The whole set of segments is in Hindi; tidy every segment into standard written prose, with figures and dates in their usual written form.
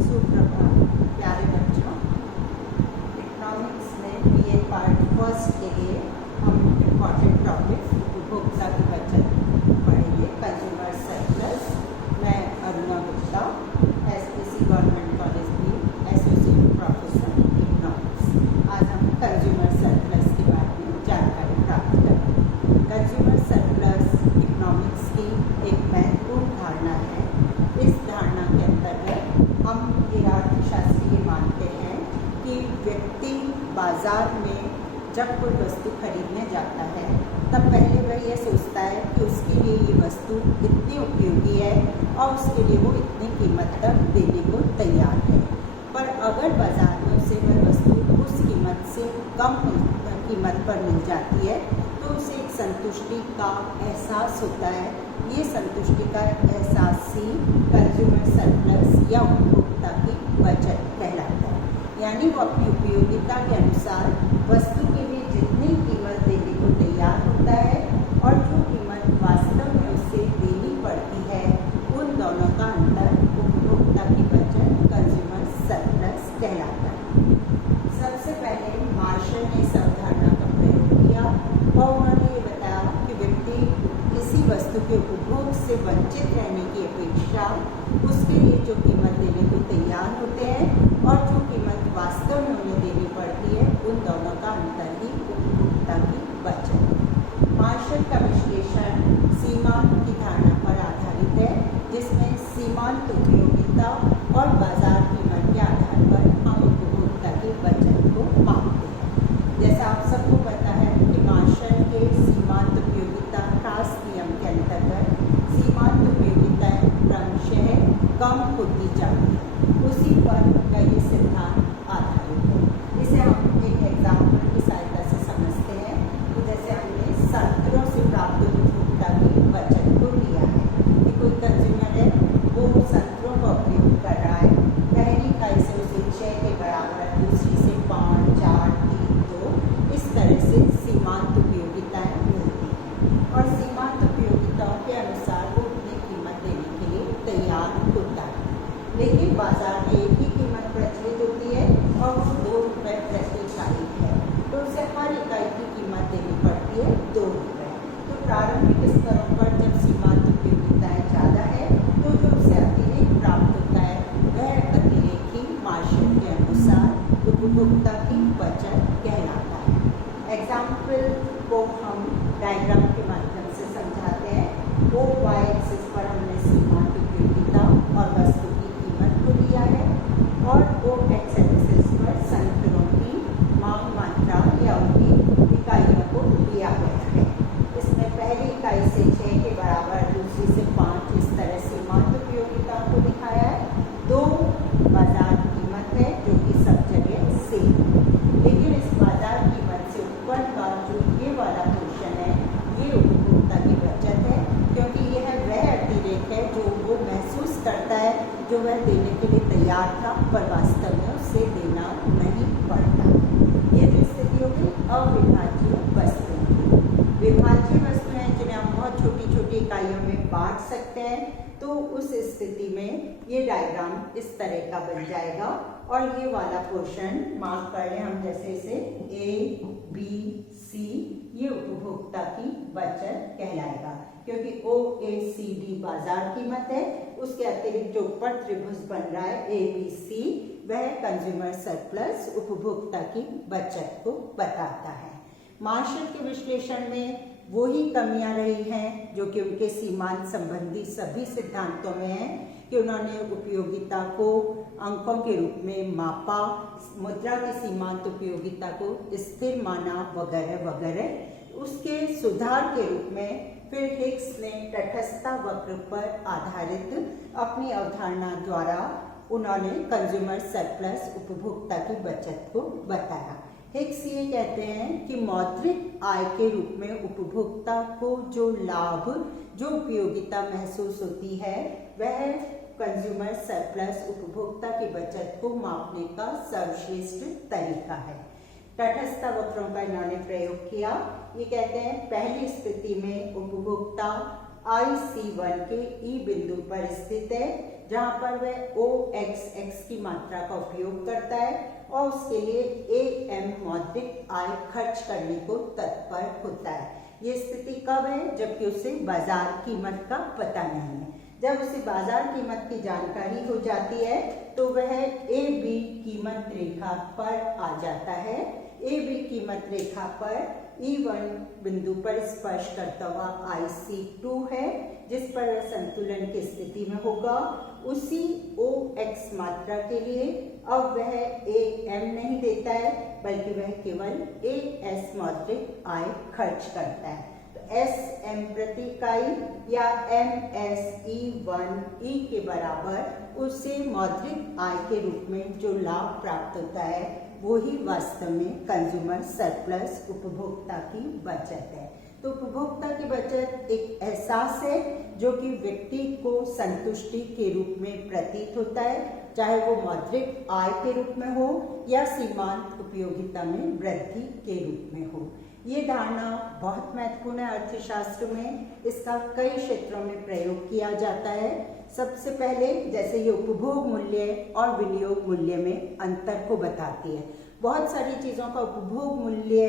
सुप्रभात प्यारे बच्चों, इकोनॉमिक्स में बीए पार्ट फर्स्ट के लिए हम इम्पॉर्टेंट टॉपिक्स उपभोक्ता की बचत पढ़ेंगे। Consumer surplus. मैं Aruna Gupta, SPC government college की एसोसिएट प्रोफेसर इकोनॉमिक्स। आज हम कंज्यूमर सरप्लस के बारे में जानकारी प्राप्त करेंगे। कंज्यूमर सरप्लस इकोनॉमिक्स की एक महत्वपूर्ण धारणा है। इस धारणा के अंतर्गत हम ये अर्थशास्त्री मानते हैं कि व्यक्ति बाजार में जब कोई वस्तु खरीदने जाता है तब पहले वह ये सोचता है कि उसके लिए ये वस्तु इतनी उपयोगी है और उसके लिए वो इतनी कीमत तक देने को तैयार है। पर अगर बाजार में उसे वह वस्तु उस कीमत से कम कीमत पर मिल जाती है तो उसे एक संतुष्टि का एहसास होता है। ये संतुष्टि का एहसास ही कंज्यूमर सरप्लस या उपभोक्ता की बचत कहलाता है। यानी वो अपनी उपयोगिता के अनुसार वस्तु के लिए जितनी कीमत देने को तैयार होता है और जो कीमत वास्तव में उसे देनी पड़ती है, उन दोनों का अंतर उपभोक्ता की बचत कंज्यूमर सरप्लस कहलाता है। सबसे पहले मार्शल ने इस अवधारणा का प्रयोग किया और उन्होंने ये बताया कि व्यक्ति किसी वस्तु के उपभोग से वंचित रहने की अपेक्षा उसके लिए जो कीमत देने को तैयार होते हैं और जो कीमत वास्तव में उन्हें देनी पड़ती है, उन दोनों का अंतर ही उपभोक्ता की बचत। मार्शल का विश्लेषण सीमांत की धारणा पर आधारित है, जिसमें सीमांत उपयोगिता और बाजार कीमत के आधार पर हम उपभोक्ता की बचत को मापते हैं। जैसा आप सबको पता है कि मार्शल के सीमांत उपयोगिता ह्रास नियम के अंतर्गत सीमांत उपयोगिताएं क्रमशः कम होती जाती है। उसी पर का ये सिद्धांत आधारित है। इसे हम एक एग्जाम्पल की सहायता से समझते हैं। तो जैसे हमने संतरों से प्राप्त उपभोक्ता की बचत को लिया है कि कोई कंज्यूमर है, वो संतरों का उपयोग कर रहा है। पहली इकाई से उसे 6 के बराबर, दूसरी से 5, 4, 3, 2 इस तरह से सीमांत उपयोगिताएं मिलती हैं और सीमांत उपयोगिताओं के अनुसार वो अपनी कीमत देने के लिए तैयार होता है। लेकिन बाजार में एक ही कीमत प्रचलित होती है और वो 2 रुपये प्रति इकाई है, तो उसे हर इकाई की कीमत देनी पड़ती है 2 रुपये। तो प्रारंभिक स्तरों पर जब सीमांत उपयोगिताएं ज़्यादा है तो जो उसे अतिरिक्त प्राप्त होता है वह अतिरिक्त ही मार्शल के अनुसार उपभोक्ता की बचत कहलाता है। एग्जाम्पल को हम डायग्राम के माध्यम से समझाते हैं। ओ वाई एक्सिस पर हमने सीमांत उपयोगिता और वस्तु की कीमत को लिया है और ओ एक्स एक्सिस पर संतरों की मांग मात्रा या उनकी इकाइयों को लिया गया है। इसमें पहली इकाई से 6 के बराबर, दूसरी से 5 इस तरह सीमांत उपयोगिता को दिखाया है। 2 बाजार कीमत है जो कि सब जगह सेम है, लेकिन इस बाजार कीमत से ऊपर का जो ये वाला पोर्शन है ये उपभोक्ता की बचत है, क्योंकि यह वह अतिरेक है जो वो महसूस करता है, जो वह देने के लिए तैयार था पर वास्तव में उसे देना नहीं पड़ता। ये जो स्थिति होगी अविभाज्य वस्तुओं की। विभाज्य वस्तुएं जिन्हें हम बहुत छोटी छोटी इकाइयों में बांट सकते हैं, तो उस स्थिति में ये डायग्राम इस तरह का बन जाएगा और ये वाला पोर्शन मार्क कर लें हम, जैसे इसे ए बी सी, ये उपभोक्ता की बचत कहलाएगा, क्योंकि ओ ए सी डी बाजार कीमत है, उसके अतिरिक्त जो ऊपर त्रिभुज बन रहा है ए बी सी, वह कंज्यूमर सरप्लस उपभोक्ता की बचत को बताता है। मार्शल के विश्लेषण में वही कमियां रही हैं जो कि उनके सीमांत संबंधी सभी सिद्धांतों में है कि उन्होंने उपयोगिता को अंकों के रूप में मापा, मुद्रा की सीमांत उपयोगिता को स्थिर माना वगैरह वगैरह। उसके सुधार के रूप में फिर हिग्स ने तटस्थता वक्र पर आधारित अपनी अवधारणा द्वारा उन्होंने कंज्यूमर सरप्लस उपभोक्ता की बचत को बताया। हिग्स ये कहते हैं कि मौद्रिक आय के रूप में उपभोक्ता को जो लाभ, जो उपयोगिता महसूस होती है, वह कंज्यूमर सरप्लस उपभोक्ता की बचत को मापने का सर्वश्रेष्ठ तरीका है। तटस्थता वक्रों का इन्होंने प्रयोग किया। ये कहते हैं पहली स्थिति में उपभोक्ता IC1 के ई बिंदु पर स्थित है, जहाँ पर वह OXX की मात्रा का उपयोग करता है और उसके लिए AM मौद्रिक आय खर्च करने को तत्पर होता है। ये स्थिति कब है? जबकि उसे बाजार कीमत का पता नहीं है। जब उसे बाजार कीमत की जानकारी हो जाती है तो वह AB कीमत रेखा पर आ जाता है। AB कीमत रेखा पर E1 बिंदु पर स्पर्श करता हुआ IC2 है, जिस पर वह संतुलन की स्थिति में होगा। उसी OX मात्रा के लिए अब वह AM नहीं देता है, बल्कि वह केवल AS मौद्रिक आय खर्च करता है। तो SM प्रति इकाई या MSE1E के बराबर उसे मौद्रिक आय के रूप में जो लाभ प्राप्त होता है वो ही वास्तव में कंज्यूमर सरप्लस, उपभोक्ता की बचत है। तो उपभोक्ता की बचत एक एहसास है जो कि व्यक्ति को संतुष्टि के रूप में प्रतीत होता है, चाहे वो मौद्रिक आय के रूप में हो या सीमांत उपयोगिता में वृद्धि के रूप में हो। ये धारणा बहुत महत्वपूर्ण है अर्थशास्त्र में। इसका कई क्षेत्रों में प्रयोग किया जाता है। सबसे पहले जैसे ये उपभोग मूल्य और विनियोग मूल्य में अंतर को बताती है। बहुत सारी चीज़ों का उपभोग मूल्य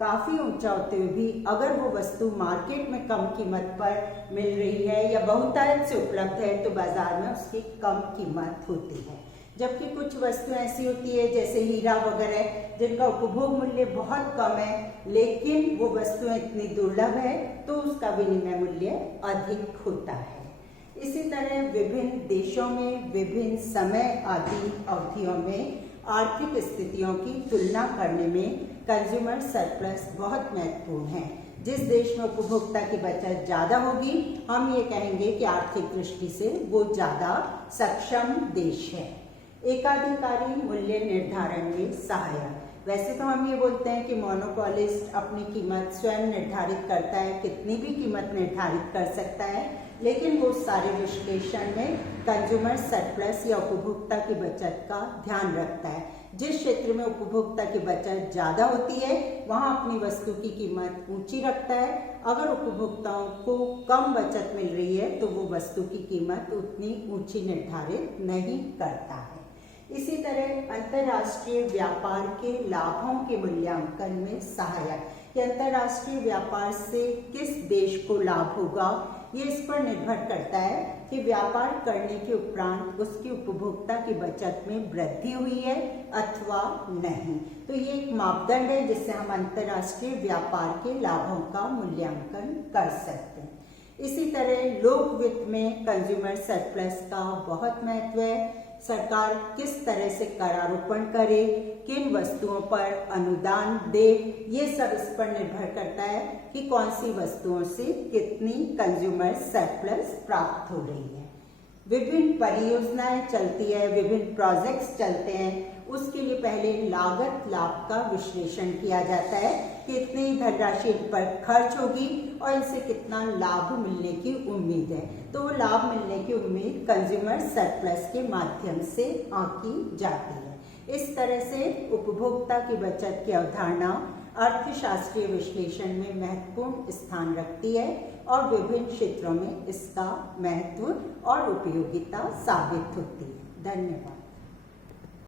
काफ़ी ऊंचा होते हुए भी अगर वो वस्तु मार्केट में कम कीमत पर मिल रही है या बहुतायत से उपलब्ध है तो बाजार में उसकी कम कीमत होती है। जबकि कुछ वस्तुएं ऐसी होती है जैसे हीरा वगैरह जिनका उपभोग मूल्य बहुत कम है, लेकिन वो वस्तुएं इतनी दुर्लभ है तो उसका विनिमय मूल्य अधिक होता है। इसी तरह विभिन्न देशों में विभिन्न समय आदि अवधियों में आर्थिक स्थितियों की तुलना करने में कंज्यूमर सरप्लस बहुत महत्वपूर्ण है। जिस देश में उपभोक्ता की बचत ज़्यादा होगी, हम ये कहेंगे कि आर्थिक दृष्टि से वो ज़्यादा सक्षम देश है। एकाधिकारी मूल्य निर्धारण में सहायक। वैसे तो हम ये बोलते हैं कि मोनोपोलिस्ट अपनी कीमत स्वयं निर्धारित करता है, कितनी भी कीमत निर्धारित कर सकता है, लेकिन वो सारे विश्लेषण में कंज्यूमर सरप्लस या उपभोक्ता की बचत का ध्यान रखता है। जिस क्षेत्र में उपभोक्ता की बचत ज़्यादा होती है वहाँ अपनी वस्तु की कीमत ऊंची रखता है। अगर उपभोक्ताओं को कम बचत मिल रही है तो वो वस्तु की कीमत उतनी ऊंची निर्धारित नहीं करता है। इसी तरह अंतर्राष्ट्रीय व्यापार के लाभों के मूल्यांकन में सहायक। कि अंतर्राष्ट्रीय व्यापार से किस देश को लाभ होगा, ये इस पर निर्भर करता है कि व्यापार करने के उपरांत उसकी उपभोक्ता की बचत में वृद्धि हुई है अथवा नहीं। तो ये एक मापदंड है जिससे हम अंतर्राष्ट्रीय व्यापार के लाभों का मूल्यांकन कर सकते हैं। इसी तरह लोक वित्त में कंज्यूमर सरप्लस का बहुत महत्व है। सरकार किस तरह से करारोपण करे, किन वस्तुओं पर अनुदान दे, ये सब इस पर निर्भर करता है कि कौन सी वस्तुओं से कितनी कंज्यूमर सरप्लस प्राप्त हो रही है। विभिन्न परियोजनाएं चलती है, विभिन्न प्रोजेक्ट्स चलते हैं, उसके लिए पहले लागत लाभ का विश्लेषण किया जाता है कि इतनी धनराशि पर खर्च होगी और इनसे कितना लाभ मिलने की उम्मीद है। तो वो लाभ मिलने की उम्मीद कंज्यूमर सरप्लस के माध्यम से आंकी जाती है। इस तरह से उपभोक्ता की बचत की अवधारणा अर्थशास्त्रीय विश्लेषण में महत्वपूर्ण स्थान रखती है और विभिन्न क्षेत्रों में इसका महत्व और उपयोगिता साबित होती है। धन्यवाद।